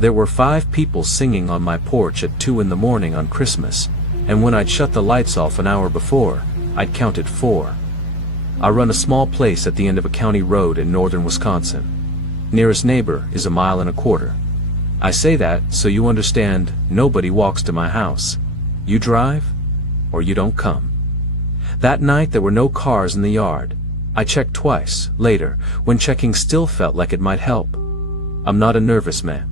There were 5 people singing on my porch at 2 in the morning on Christmas, and when I'd shut the lights off an hour before, I'd counted 4. I run a small place at the end of a county road in northern Wisconsin. Nearest neighbor is 1.25 miles. I say that so you understand nobody walks to my house. You drive, or you don't come. That night there were no cars in the yard. I checked twice, later, when checking still felt like it might help. I'm not a nervous man.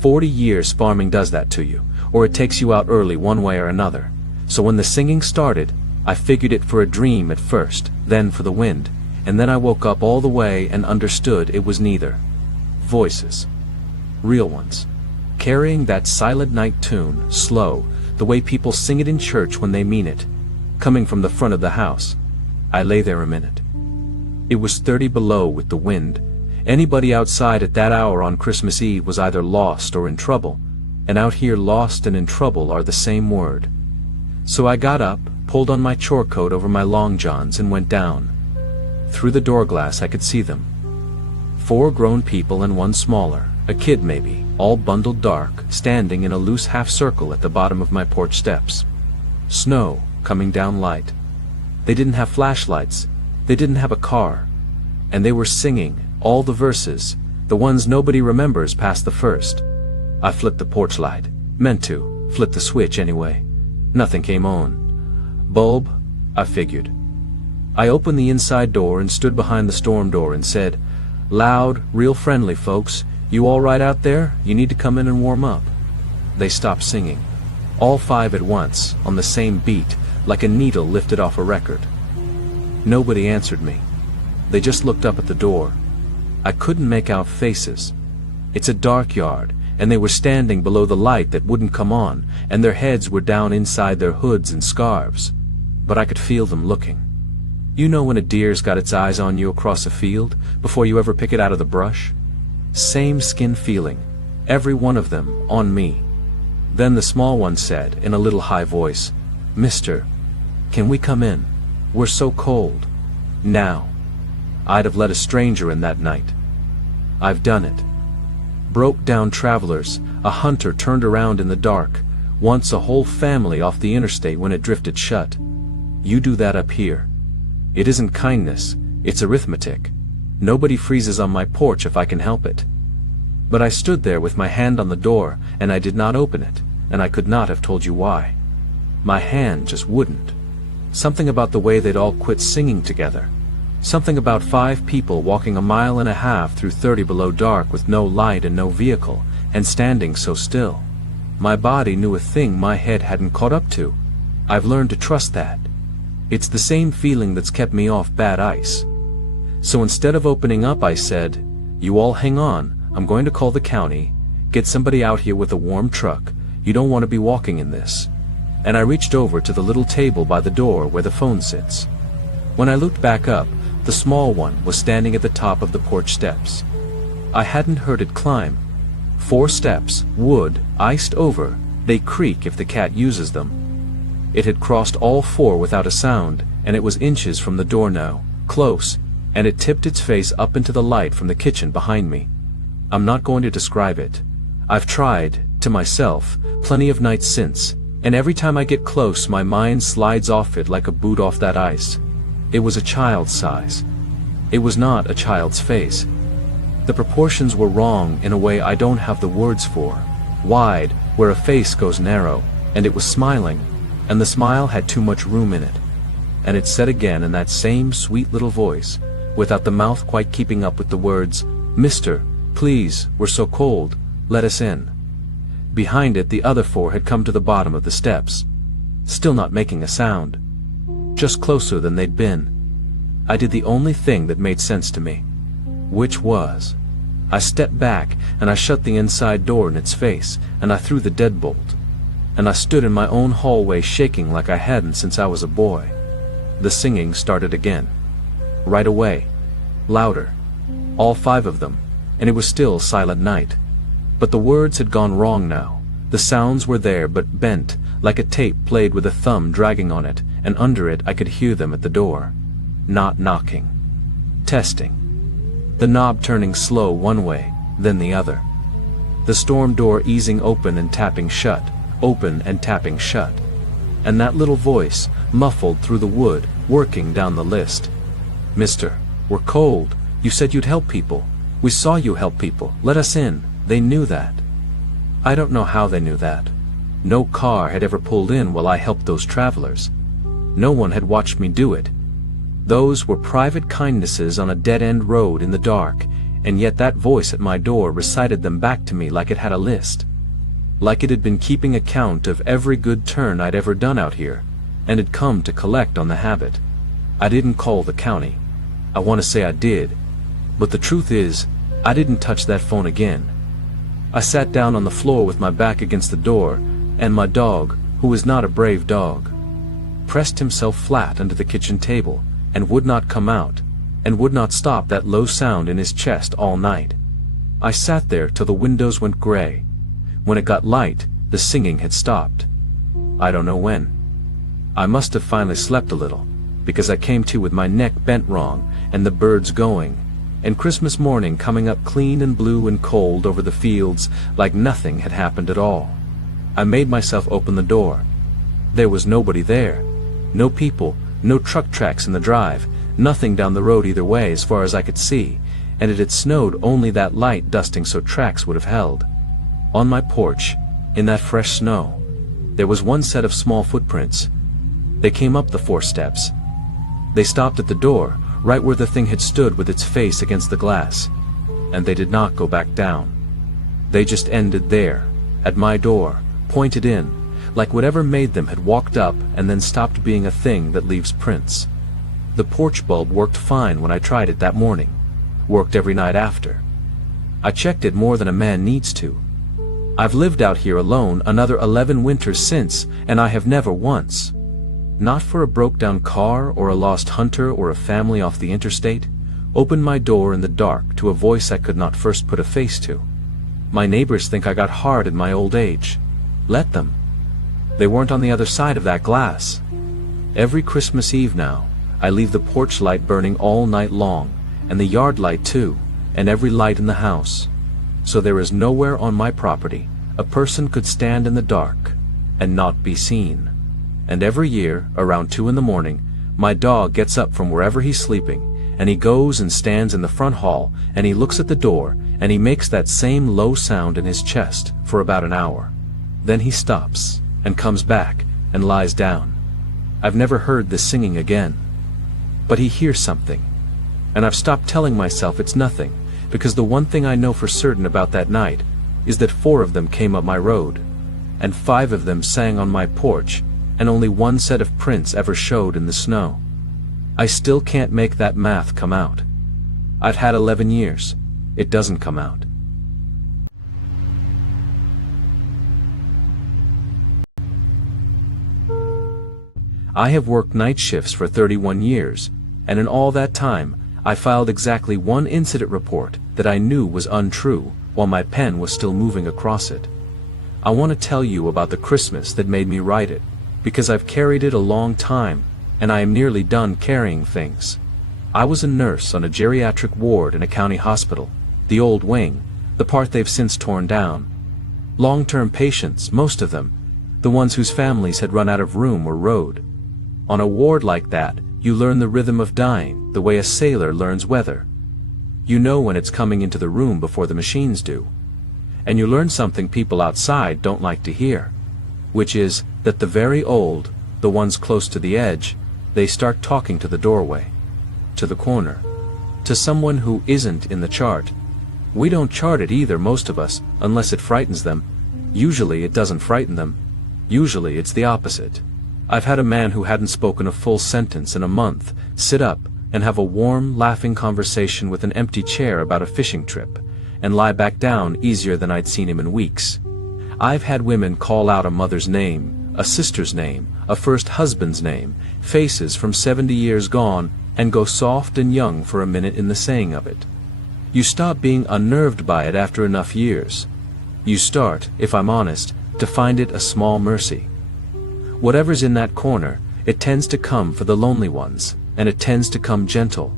40 years farming does that to you, or it takes you out early one way or another. So when the singing started, I figured it for a dream at first, then for the wind, and then I woke up all the way and understood it was neither. Voices. Real ones. Carrying that silent night tune, slow, the way people sing it in church when they mean it, coming from the front of the house. I lay there a minute. It was 30 below with the wind. Anybody outside at that hour on Christmas Eve was either lost or in trouble, and out here lost and in trouble are the same word. So I got up, pulled on my chore coat over my long johns and went down. Through the door glass I could see them. 4 grown people and 1 smaller, a kid maybe, all bundled dark, standing in a loose half circle at the bottom of my porch steps. Snow, coming down light. They didn't have flashlights, they didn't have a car, and they were singing, all the verses, the ones nobody remembers past the first. I flipped the porch light, meant to, flipped the switch anyway. Nothing came on. Bulb, I figured. I opened the inside door and stood behind the storm door and said, "Loud, real friendly, folks. You all right out there? You need to come in and warm up." They stopped singing. All 5 at once, on the same beat, like a needle lifted off a record. Nobody answered me. They just looked up at the door. I couldn't make out faces. It's a dark yard, and they were standing below the light that wouldn't come on, and their heads were down inside their hoods and scarves. But I could feel them looking. You know when a deer's got its eyes on you across a field, before you ever pick it out of the brush? Same skin feeling, every one of them, on me. Then the small one said, in a little high voice, "Mister, can we come in? We're so cold." Now. I'd have let a stranger in that night. I've done it. Broke down travelers, a hunter turned around in the dark, once a whole family off the interstate when it drifted shut. You do that up here. It isn't kindness, it's arithmetic. Nobody freezes on my porch if I can help it. But I stood there with my hand on the door, and I did not open it, and I could not have told you why. My hand just wouldn't. Something about the way they'd all quit singing together. Something about 5 people walking 1.5 miles through 30 below dark with no light and no vehicle, and standing so still. My body knew a thing my head hadn't caught up to. I've learned to trust that. It's the same feeling that's kept me off bad ice. So instead of opening up, I said, "You all hang on, I'm going to call the county, get somebody out here with a warm truck. You don't want to be walking in this." And I reached over to the little table by the door where the phone sits. When I looked back up, the small one was standing at the top of the porch steps. I hadn't heard it climb. 4 steps, wood, iced over, they creak if the cat uses them. It had crossed all 4 without a sound, and it was inches from the door now, close, and it tipped its face up into the light from the kitchen behind me. I'm not going to describe it. I've tried, to myself, plenty of nights since, and every time I get close my mind slides off it like a boot off that ice. It was a child's size. It was not a child's face. The proportions were wrong in a way I don't have the words for. Wide, where a face goes narrow, and it was smiling, and the smile had too much room in it. And it said again in that same sweet little voice, without the mouth quite keeping up with the words, "Mister, please, we're so cold, let us in." Behind it the other 4 had come to the bottom of the steps, still not making a sound. Just closer than they'd been. I did the only thing that made sense to me. Which was, I stepped back and I shut the inside door in its face, and I threw the deadbolt. And I stood in my own hallway shaking like I hadn't since I was a boy. The singing started again. Right away. Louder. All 5 of them, and it was still silent night. But the words had gone wrong now. The sounds were there but bent, like a tape played with a thumb dragging on it, and under it I could hear them at the door. Not knocking. Testing. The knob turning slow one way, then the other. The storm door easing open and tapping shut, open and tapping shut. And that little voice, muffled through the wood, working down the list. "Mister, we're cold. You said you'd help people. We saw you help people. Let us in." They knew that. I don't know how they knew that. No car had ever pulled in while I helped those travelers. No one had watched me do it. Those were private kindnesses on a dead-end road in the dark, and yet that voice at my door recited them back to me like it had a list. Like it had been keeping account of every good turn I'd ever done out here, and had come to collect on the habit. I didn't call the county. I want to say I did, but the truth is, I didn't touch that phone again. I sat down on the floor with my back against the door, and my dog, who was not a brave dog, pressed himself flat under the kitchen table, and would not come out, and would not stop that low sound in his chest all night. I sat there till the windows went gray. When it got light, the singing had stopped. I don't know when. I must have finally slept a little, because I came to with my neck bent wrong, and the birds going, and Christmas morning coming up clean and blue and cold over the fields like nothing had happened at all. I made myself open the door. There was nobody there. No people, no truck tracks in the drive, nothing down the road either way as far as I could see, and it had snowed only that light dusting so tracks would have held. On my porch, in that fresh snow, there was one set of small footprints. They came up the 4 steps. They stopped at the door, right where the thing had stood with its face against the glass, and they did not go back down. They just ended there, at my door, pointed in, like whatever made them had walked up and then stopped being a thing that leaves prints. The porch bulb worked fine when I tried it that morning, worked every night after. I checked it more than a man needs to. I've lived out here alone another 11 winters since, and I have never once, not for a broke-down car or a lost hunter or a family off the interstate, opened my door in the dark to a voice I could not first put a face to. My neighbors think I got hard in my old age. Let them. They weren't on the other side of that glass. Every Christmas Eve now, I leave the porch light burning all night long, and the yard light too, and every light in the house. So there is nowhere on my property a person could stand in the dark and not be seen. And every year, around 2 in the morning, my dog gets up from wherever he's sleeping, and he goes and stands in the front hall, and he looks at the door, and he makes that same low sound in his chest for about an hour. Then he stops, and comes back, and lies down. I've never heard this singing again. But he hears something, and I've stopped telling myself it's nothing, because the one thing I know for certain about that night is that 4 of them came up my road, and 5 of them sang on my porch, and only 1 set of prints ever showed in the snow. I still can't make that math come out. I've had 11 years. It doesn't come out. I have worked night shifts for 31 years, and in all that time, I filed exactly 1 incident report that I knew was untrue while my pen was still moving across it. I want to tell you about the Christmas that made me write it, because I've carried it a long time, and I am nearly done carrying things. I was a nurse on a geriatric ward in a county hospital, the old wing, the part they've since torn down. Long-term patients, most of them, the ones whose families had run out of room or road. On a ward like that, you learn the rhythm of dying, the way a sailor learns weather. You know when it's coming into the room before the machines do. And you learn something people outside don't like to hear, which is that the very old, the ones close to the edge, they start talking to the doorway, to the corner, to someone who isn't in the chart. We don't chart it either, most of us, unless it frightens them. Usually it doesn't frighten them. Usually it's the opposite. I've had a man who hadn't spoken a full sentence in a month sit up and have a warm, laughing conversation with an empty chair about a fishing trip, and lie back down easier than I'd seen him in weeks. I've had women call out a mother's name, a sister's name, a first husband's name, faces from 70 years gone, and go soft and young for a minute in the saying of it. You stop being unnerved by it after enough years. You start, if I'm honest, to find it a small mercy. Whatever's in that corner, it tends to come for the lonely ones, and it tends to come gentle.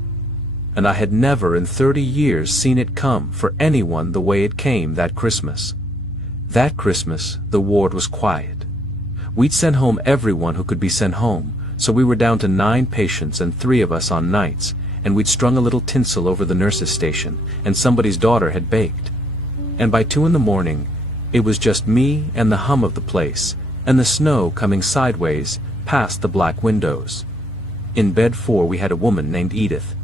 and I had never in 30 years seen it come for anyone the way it came that Christmas. That Christmas, the ward was quiet. We'd sent home everyone who could be sent home, so we were down to 9 patients and 3 of us on nights, and we'd strung a little tinsel over the nurse's station, and somebody's daughter had baked. And by 2 in the morning, it was just me and the hum of the place, and the snow coming sideways past the black windows. In bed 4 we had a woman named Edith,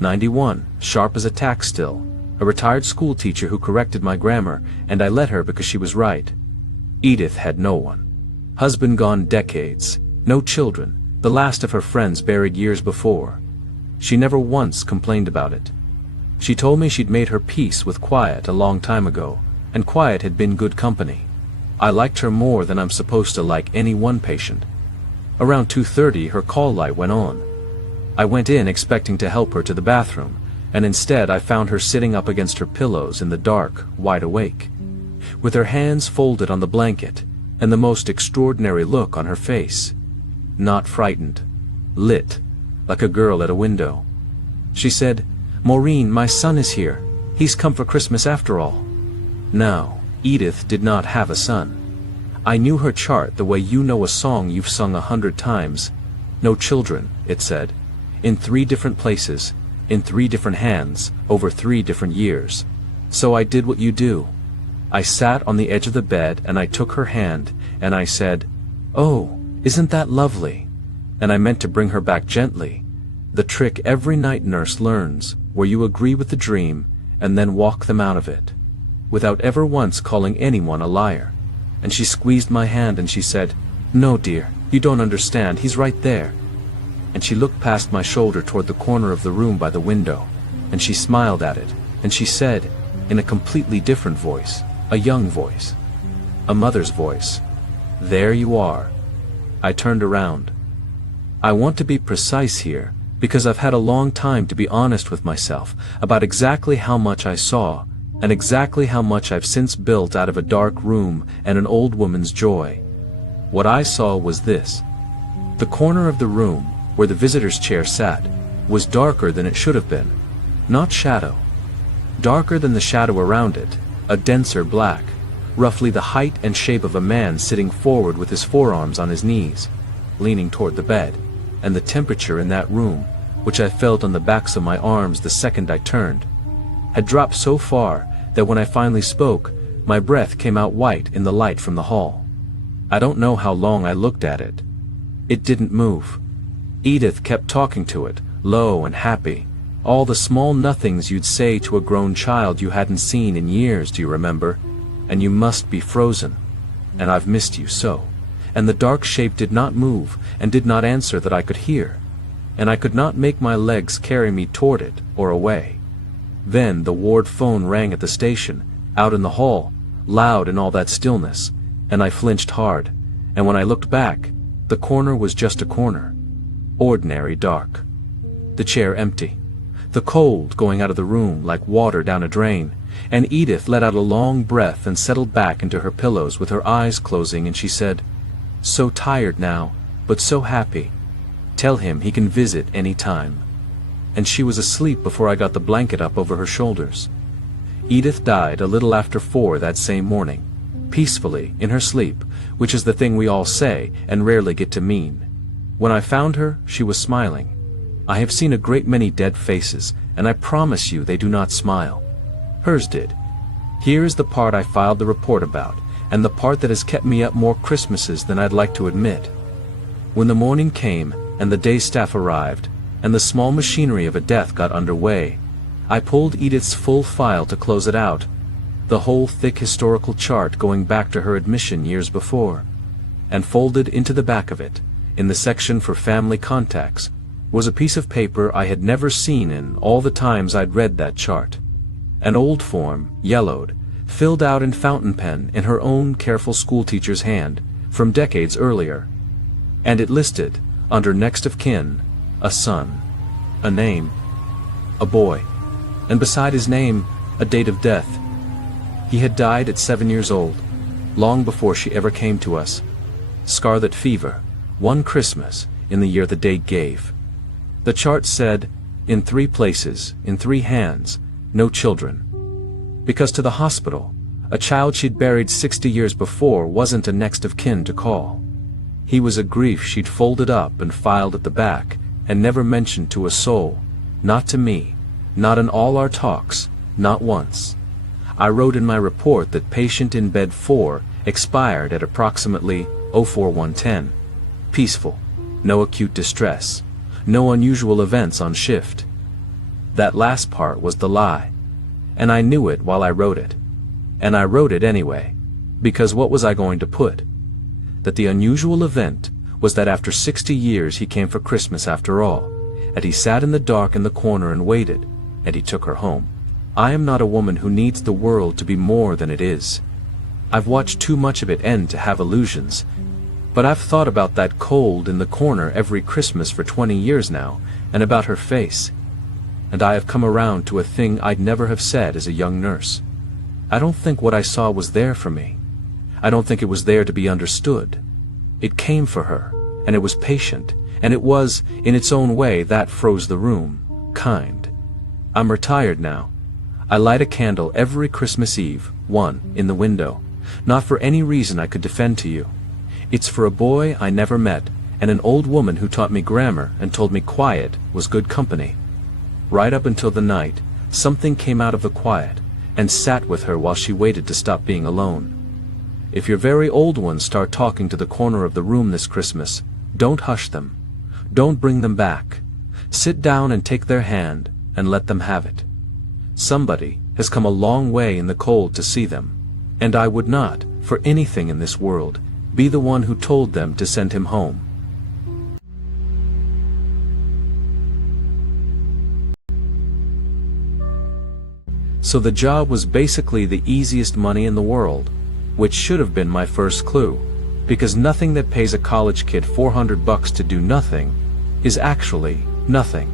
91, sharp as a tack still, a retired school teacher who corrected my grammar, and I let her because she was right. Edith had no one. Husband gone decades, no children, the last of her friends buried years before. She never once complained about it. She told me she'd made her peace with quiet a long time ago, and quiet had been good company. I liked her more than I'm supposed to like any one patient. Around 2:30 her call light went on. I went in expecting to help her to the bathroom, and instead I found her sitting up against her pillows in the dark, wide awake, with her hands folded on the blanket, and the most extraordinary look on her face. Not frightened. Lit, like a girl at a window. She said, "Maureen, my son is here. He's come for Christmas after all." Now, Edith did not have a son. I knew her chart the way you know a song you've sung 100 times. No children, it said. In 3 different places, in 3 different hands, over 3 different years. So I did what you do. I sat on the edge of the bed and I took her hand, and I said, "Oh, isn't that lovely?" And I meant to bring her back gently. The trick every night nurse learns, where you agree with the dream, and then walk them out of it, without ever once calling anyone a liar. And she squeezed my hand and she said, "No, dear, you don't understand, he's right there." And she looked past my shoulder toward the corner of the room by the window, and she smiled at it, and she said, in a completely different voice, a young voice, a mother's voice, "There you are." I turned around. I want to be precise here, because I've had a long time to be honest with myself about exactly how much I saw, and exactly how much I've since built out of a dark room and an old woman's joy. What I saw was this. The corner of the room, where the visitor's chair sat, was darker than it should have been. Not shadow. Darker than the shadow around it, a denser black, roughly the height and shape of a man sitting forward with his forearms on his knees, leaning toward the bed, and the temperature in that room, which I felt on the backs of my arms the second I turned, had dropped so far that when I finally spoke, my breath came out white in the light from the hall. I don't know how long I looked at it. It didn't move. Edith kept talking to it, low and happy, all the small nothings you'd say to a grown child you hadn't seen in years, do you remember? And you must be frozen. And I've missed you so. And the dark shape did not move, and did not answer that I could hear. And I could not make my legs carry me toward it, or away. Then the ward phone rang at the station, out in the hall, loud in all that stillness, and I flinched hard, and when I looked back, the corner was just a corner. Ordinary dark. The chair empty. The cold going out of the room like water down a drain, and Edith let out a long breath and settled back into her pillows with her eyes closing, and she said, "So tired now, but so happy. Tell him he can visit any time." And she was asleep before I got the blanket up over her shoulders. Edith died a little after 4 that same morning, peacefully, in her sleep, which is the thing we all say and rarely get to mean. When I found her, she was smiling. I have seen a great many dead faces, and I promise you they do not smile. Hers did. Here is the part I filed the report about, and the part that has kept me up more Christmases than I'd like to admit. When the morning came, and the day staff arrived, and the small machinery of a death got underway, I pulled Edith's full file to close it out, the whole thick historical chart going back to her admission years before, and folded into the back of it, in the section for family contacts, was a piece of paper I had never seen in all the times I'd read that chart. An old form, yellowed, filled out in fountain pen in her own careful schoolteacher's hand, from decades earlier. And it listed, under next of kin, a son, a name, a boy, and beside his name, a date of death. He had died at 7 years old, long before she ever came to us. Scarlet fever, one Christmas, in the year the date gave. The chart said, In 3 places, in 3 hands, no children. Because to the hospital, a child she'd buried 60 years before wasn't a next of kin to call. He was a grief she'd folded up and filed at the back, and never mentioned to a soul, not to me, not in all our talks, not once. I wrote in my report that patient in bed 4 expired at approximately 04:110. Peaceful, no acute distress, no unusual events on shift. That last part was the lie. And I knew it while I wrote it. And I wrote it anyway, because what was I going to put? That the unusual event was that after 60 years he came for Christmas after all, and he sat in the dark in the corner and waited, and he took her home. I am not a woman who needs the world to be more than it is. I've watched too much of it end to have illusions, but I've thought about that cold in the corner every Christmas for 20 years now, and about her face. And I have come around to a thing I'd never have said as a young nurse. I don't think what I saw was there for me. I don't think it was there to be understood. It came for her, and it was patient, and it was, in its own way, that froze the room, kind. I'm retired now. I light a candle every Christmas Eve, one, in the window, not for any reason I could defend to you. It's for a boy I never met, and an old woman who taught me grammar and told me quiet was good company. Right up until the night, something came out of the quiet, and sat with her while she waited to stop being alone. If your very old ones start talking to the corner of the room this Christmas, don't hush them. Don't bring them back. Sit down and take their hand, and let them have it. Somebody has come a long way in the cold to see them, and I would not, for anything in this world, be the one who told them to send him home. So the job was basically the easiest money in the world, which should have been my first clue, because nothing that pays a college kid $400 to do nothing is actually nothing.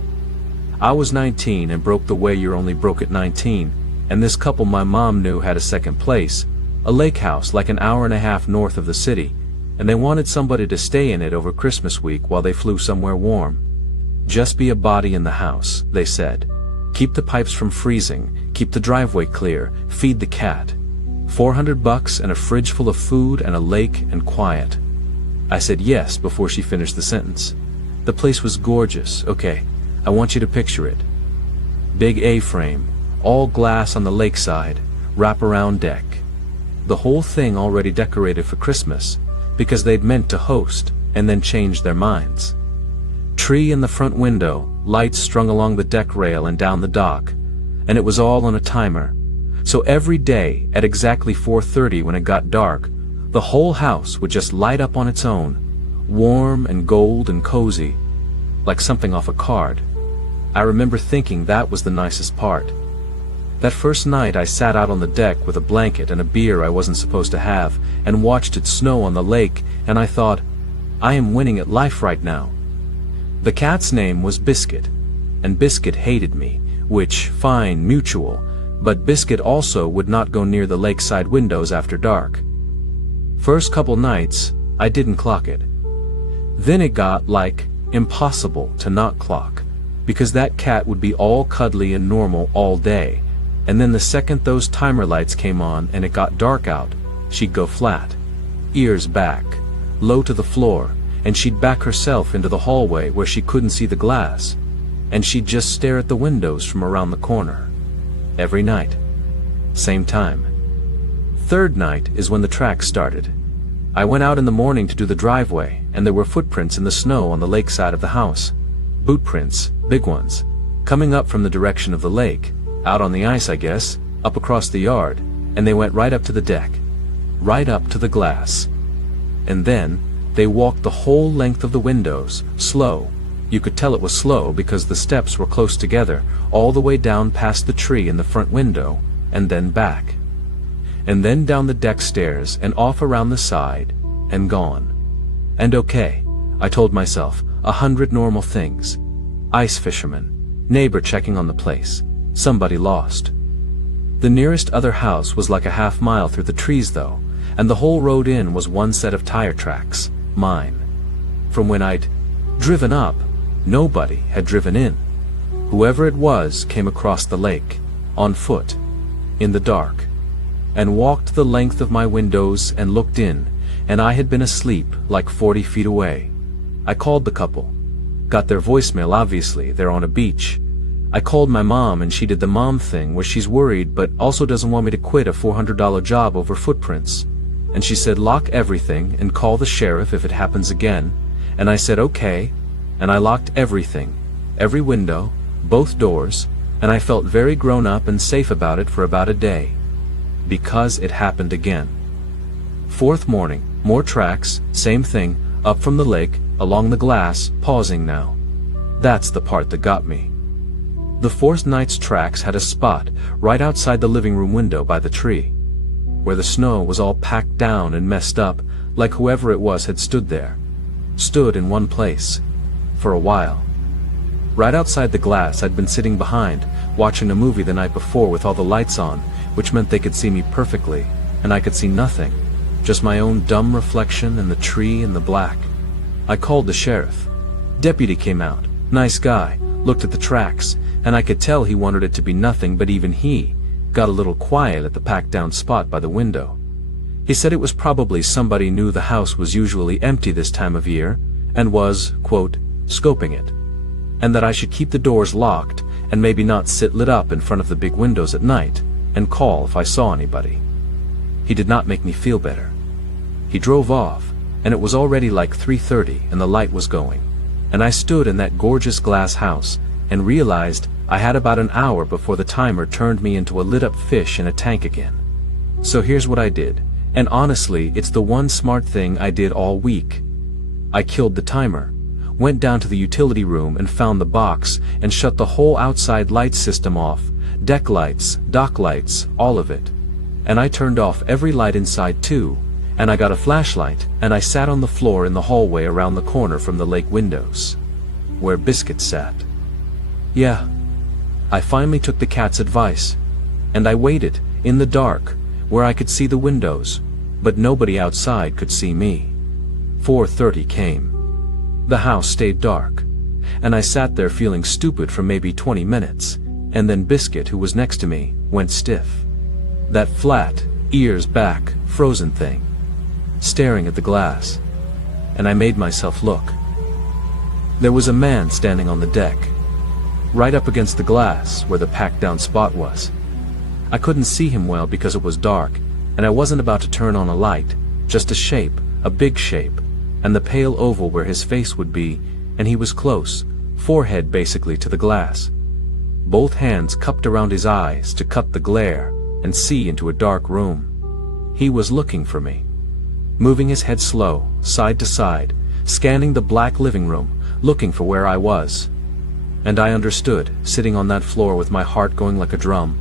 I was 19 and broke the way you're only broke at 19, and this couple my mom knew had a second place, a lake house like an hour and a half north of the city, and they wanted somebody to stay in it over Christmas week while they flew somewhere warm. Just be a body in the house, they said. Keep the pipes from freezing, keep the driveway clear, feed the cat. $400 and a fridge full of food and a lake and quiet. I said yes before she finished the sentence. The place was gorgeous. Okay, I want you to picture it. Big A-frame, all glass on the lakeside, wrap-around deck. The whole thing already decorated for Christmas, because they'd meant to host, and then changed their minds. Tree in the front window, lights strung along the deck rail and down the dock, and it was all on a timer. So every day, at exactly 4:30 when it got dark, the whole house would just light up on its own, warm and gold and cozy, like something off a card. I remember thinking that was the nicest part. That first night I sat out on the deck with a blanket and a beer I wasn't supposed to have, and watched it snow on the lake, and I thought, I am winning at life right now. The cat's name was Biscuit, and Biscuit hated me, which, fine, mutual, but Biscuit also would not go near the lakeside windows after dark. First couple nights, I didn't clock it. Then it got, like, impossible to not clock, because that cat would be all cuddly and normal all day, and then the second those timer lights came on and it got dark out, she'd go flat, ears back, low to the floor, and she'd back herself into the hallway where she couldn't see the glass, and she'd just stare at the windows from around the corner. Every night. Same time. Third night is when the tracks started. I went out in the morning to do the driveway, and there were footprints in the snow on the lake side of the house. Boot prints, big ones, coming up from the direction of the lake, out on the ice I guess, up across the yard, and they went right up to the deck, right up to the glass. And then, they walked the whole length of the windows, slow. You could tell it was slow because the steps were close together, all the way down past the tree in the front window, and then back. And then down the deck stairs and off around the side, and gone. And okay, I told myself, 100 normal things. Ice fisherman, neighbor checking on the place, somebody lost. The nearest other house was like a half-mile through the trees though, and the whole road in was one set of tire tracks, mine. From when I'd driven up, nobody had driven in. Whoever it was came across the lake, on foot, in the dark, and walked the length of my windows and looked in, and I had been asleep like 40 feet away. I called the couple. Got their voicemail, obviously, they're on a beach. I called my mom and she did the mom thing where she's worried but also doesn't want me to quit a $400 job over footprints. And she said lock everything and call the sheriff if it happens again. And I said okay, and I locked everything, every window, both doors, and I felt very grown up and safe about it for about a day. Because it happened again. Fourth morning, more tracks, same thing, up from the lake, along the glass, pausing now. That's the part that got me. The fourth night's tracks had a spot right outside the living room window by the tree, where the snow was all packed down and messed up, like whoever it was had stood there. Stood in one place. For a while. Right outside the glass I'd been sitting behind, watching a movie the night before with all the lights on, which meant they could see me perfectly, and I could see nothing. Just my own dumb reflection and the tree and the black. I called the sheriff. Deputy came out, nice guy, looked at the tracks, and I could tell he wanted it to be nothing, but even he got a little quiet at the packed down spot by the window. He said it was probably somebody knew the house was usually empty this time of year, and was, quote, scoping it, and that I should keep the doors locked and maybe not sit lit up in front of the big windows at night, and call if I saw anybody. He did not make me feel better. He drove off, and it was already like 3:30 and the light was going, and I stood in that gorgeous glass house and realized I had about an hour before the timer turned me into a lit-up fish in a tank again. So here's what I did, and honestly it's the one smart thing I did all week. I killed the timer, went down to the utility room and found the box and shut the whole outside light system off, deck lights, dock lights, all of it. And I turned off every light inside too, and I got a flashlight and I sat on the floor in the hallway around the corner from the lake windows, where Biscuit sat. Yeah, I finally took the cat's advice, and I waited, in the dark, where I could see the windows, but nobody outside could see me. 4:30 came. The house stayed dark, and I sat there feeling stupid for maybe 20 minutes, and then Biscuit, who was next to me, went stiff. That flat, ears back, frozen thing, staring at the glass, and I made myself look. There was a man standing on the deck, right up against the glass where the packed down spot was. I couldn't see him well because it was dark, and I wasn't about to turn on a light, just a shape, a big shape, and the pale oval where his face would be, and he was close, forehead basically to the glass. Both hands cupped around his eyes to cut the glare and see into a dark room. He was looking for me, moving his head slow, side to side, scanning the black living room, looking for where I was. And I understood, sitting on that floor with my heart going like a drum,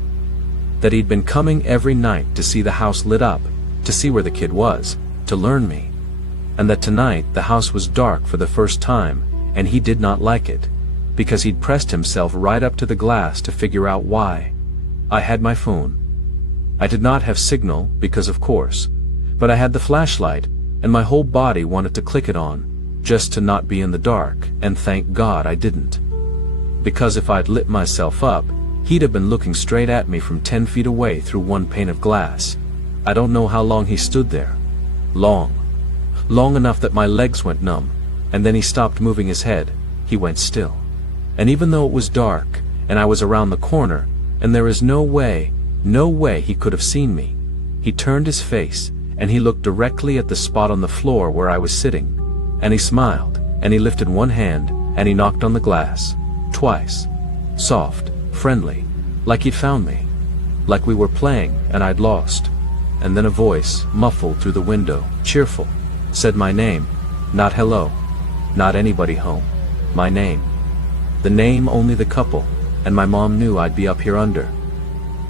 that he'd been coming every night to see the house lit up, to see where the kid was, to learn me. And that tonight the house was dark for the first time, and he did not like it, because he'd pressed himself right up to the glass to figure out why. I had my phone. I did not have signal, because of course, but I had the flashlight, and my whole body wanted to click it on, just to not be in the dark, and thank God I didn't. Because if I'd lit myself up, he'd have been looking straight at me from 10 feet away through one pane of glass. I don't know how long he stood there. Long. Long enough that my legs went numb, and then he stopped moving his head. He went still. And even though it was dark, and I was around the corner, and there is no way he could have seen me, he turned his face, and he looked directly at the spot on the floor where I was sitting, and he smiled, and he lifted one hand, and he knocked on the glass. Twice. Soft, friendly, like he'd found me, like we were playing and I'd lost. And then a voice, muffled through the window, cheerful, said my name, not hello, not anybody home, my name. The name only the couple, and my mom knew I'd be up here under.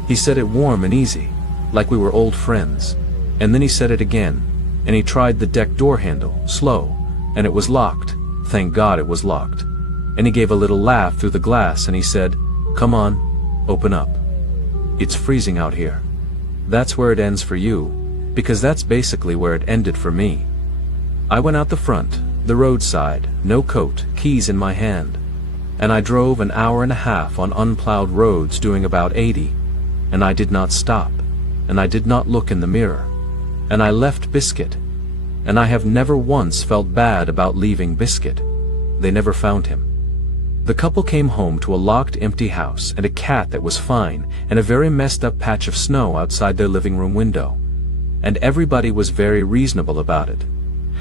He said it warm and easy, like we were old friends, and then he said it again, and he tried the deck door handle, slow, and it was locked, thank God it was locked. And he gave a little laugh through the glass and he said, come on, open up. It's freezing out here. That's where it ends for you, because that's basically where it ended for me. I went out the front, the roadside, no coat, keys in my hand. And I drove an hour and a half on unplowed roads doing about 80, and I did not stop, and I did not look in the mirror. And I left Biscuit, and I have never once felt bad about leaving Biscuit. They never found him. The couple came home to a locked, empty house and a cat that was fine and a very messed up patch of snow outside their living room window. And everybody was very reasonable about it.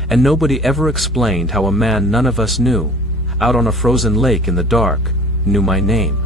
And nobody ever explained how a man none of us knew, out on a frozen lake in the dark, knew my name.